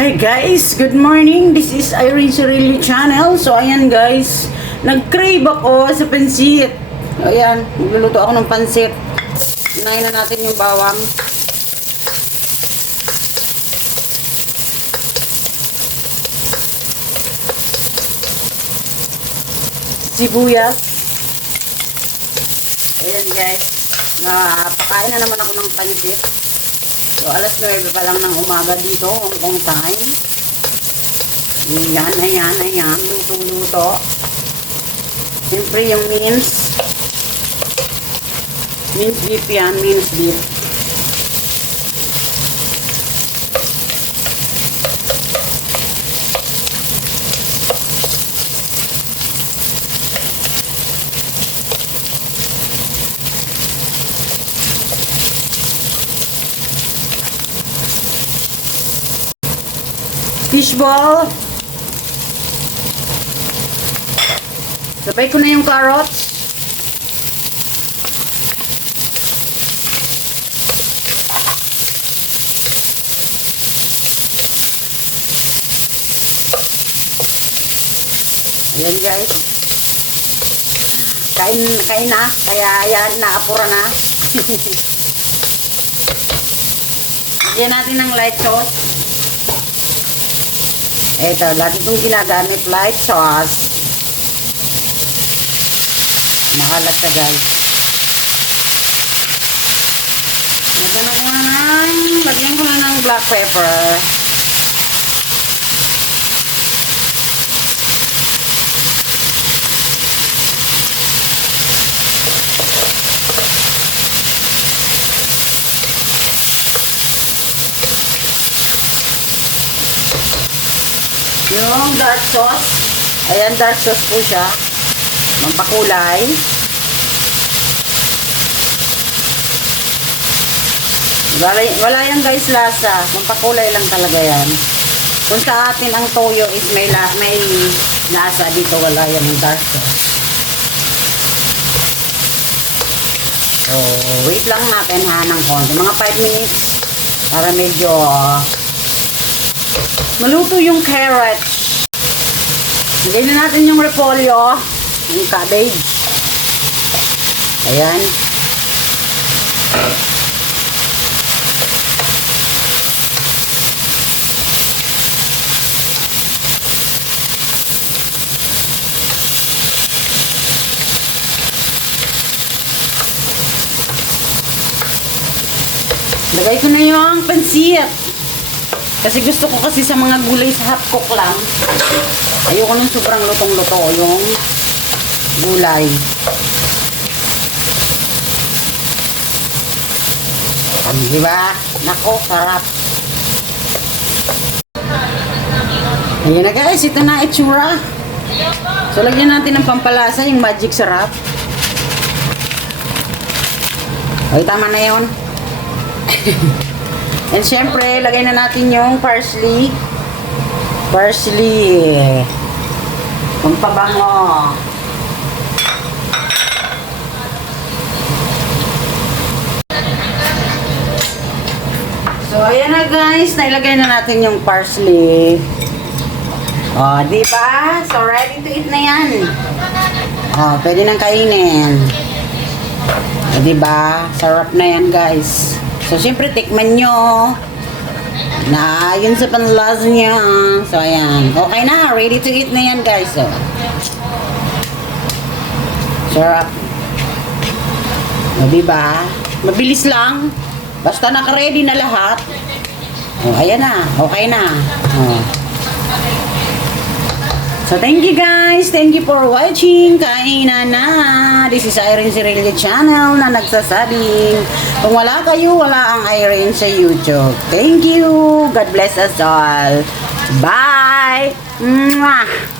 Hi guys, good morning. This is Irene Cirilli channel. So ayan guys, nag-crave ako sa pansit. Ayan, magluluto ako ng pansit. Unahin na natin yung bawang. Sibuyas. Ayan guys, napakain na naman ako ng pansit. So, alas 9 pa lang ng umaga dito, Hong Kong time. Ayan, ayan, ayan. Luto-luto. Siyempre yung mince. Mince beef yan, mince beef. Fishball. Sabay ko na yung carrots. Ayan guys. Kain, kain na. Kaya ayan, naapura na. Lagyan natin ng light sauce. Ito, lagi itong ginagamit light sauce. Guys. Ko na ng, lagyan ko na ng black pepper. Yung dark sauce. Ayan, dark sauce po siya. Mampakulay. Wala, wala yan guys lasa. Mampakulay lang talaga yan. Kung sa atin ang toyo is may, la, may lasa dito, wala yan yung dark sauce. So, wait lang natin ha ng konti. Mga 5 minutes para medyo Maluto yung carrots. Lagyan na natin yung repolyo, yung cabbage. Ayan. Lagay ko na yung pansit. Kasi gusto ko kasi sa mga gulay sa hot cook lang. Ayoko nung sobrang lutong-luto yung gulay. Di ba? Nako, sarap. Ayan na guys, ito na itsura. So, lagyan natin ng pampalasa, yung magic sarap. Ay, tama na yun. And syempre, lagay na natin yung parsley. Parsley. Pampabango. So, ayan na guys. Nailagay na natin yung parsley. O, di ba? So, ready to eat na yan. O, pwede nang kainin. O, di ba? Sarap na yan guys. So, siyempre, tikman nyo. Na, yun sa panlasa niya. So, ayan. Okay na. Ready to eat na yan, guys. So, sarap. O, diba? Mabilis lang. Basta naka-ready na lahat. O, ayan na. Okay na. O. So, thank you guys. Thank you for watching. Kainan na. This is Irene Cirillo Channel na nagsasabing kung wala kayo, wala ang Irene sa YouTube. Thank you. God bless us all. Bye. Mwah.